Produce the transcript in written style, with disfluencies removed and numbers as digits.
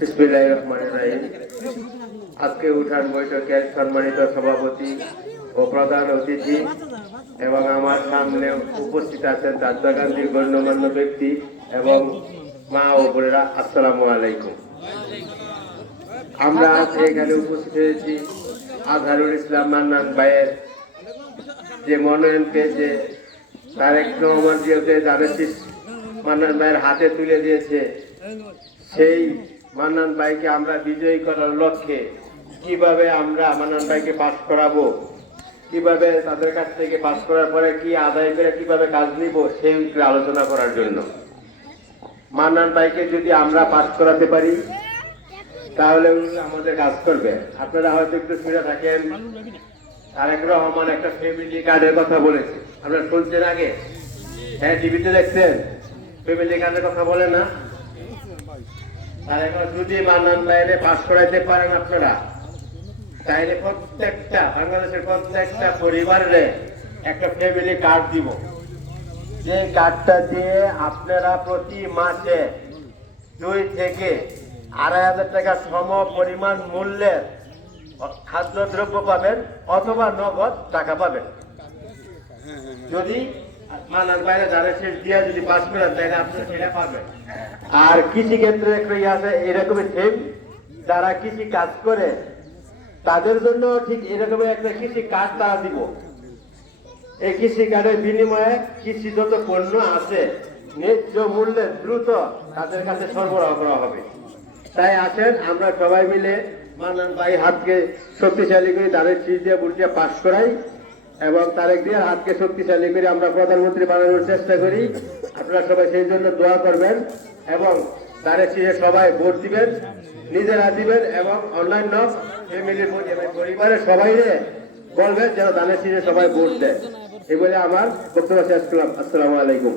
বিসমিল্লাহির রহমানির রহিম। আজকে উঠান বৈঠকের সম্মানিত সভাপতি ও প্রধান অতিথি এবং আমার সামনে উপস্থিত আছেন রাজা গান্ধীর গণ্যমান্য ব্যক্তি এবং মা ও বোনেরা, আসসালামু আলাইকুম। আমরা আজ এখানে উপস্থিত হয়েছি আজহারুল ইসলাম মান্নান ভাইয়ের যে মনোনয়ন পেয়েছে, তারেক রহমান জিয়াকে জানাচ্ছিস মান্নান ভাইয়ের হাতে তুলে দিয়েছে। সেই মান্নান ভাইকে আমরা বিজয়ী করার লক্ষ্যে কিভাবে আমরা মান্নান ভাইকে পাস করাবো, কিভাবে তাদের কাছ থেকে পাস করার পরে কি আদায় করে কিভাবে কাজ নিব, সেই আলোচনা করার জন্য। মান্নান ভাইকে যদি আমরা পাস করাতে পারি তাহলে আমাদের কাজ করবে। আপনারা হয়তো একটু শুনে থাকেন, তারেক রহমান একটা ফ্যামিলি কার্ডের কথা বলেছে, আপনারা শুনছেন আগে? হ্যাঁ, টিভিতে দেখছেন, ফ্যামিলি কার্ডের কথা বলে না? আর এখন যদি মান্নান ভাইরে পাস করাইতে পারেন আপনারা, তাইলে প্রত্যেকটা বাংলাদেশের প্রত্যেকটা পরিবারে একটা ফ্যামিলি কার্ড দিব। যে কার্ডটা দিয়ে আপনারা প্রতি মাসে 2 থেকে 2,500 টাকা সম পরিমাণ মূল্যের খাদ্যদ্রব্য পাবেন অথবা নগদ টাকা পাবেন। যদি মান্নান বাইরে যারা শেষ দিয়ে যদি পাস করেন তাহলে আপনারা সেটা পাবেন। আর কৃষি ক্ষেত্রে আছে এরকমই সেম, যারা কৃষি কাজ করে তাদের জন্য ঠিক এরকম একটা কৃষি কার্ড তারা দিব। এই কৃষি কার্ডের বিনিময়ে কৃষি যত পণ্য আছে ন্যায্য মূল্যে দ্রুত তাদের কাছে সরবরাহ করা হবে। তাই আসেন আমরা সবাই মিলে মান্নান ভাই হাতকে শক্তিশালী করে তাদের শীষ দিয়ে বুঝিয়ে পাস করাই এবং তারেক দিয়ে হাতকে শক্তিশালী করে আমরা প্রধানমন্ত্রী বানানোর চেষ্টা করি। আপনারা সবাই সেই জন্য দোয়া করবেন এবং তারেক শীষে সবাই ভোট দিবেন, নিজেরা দিবেন এবং অন্যান্য ফ্যামিলির পরিবারের সবাই বলবেন যেন ধানের শীষে সবাই ভোট দেয়। এই বলে আমার বক্তব্য শেষ করলাম। আসসালামু আলাইকুম।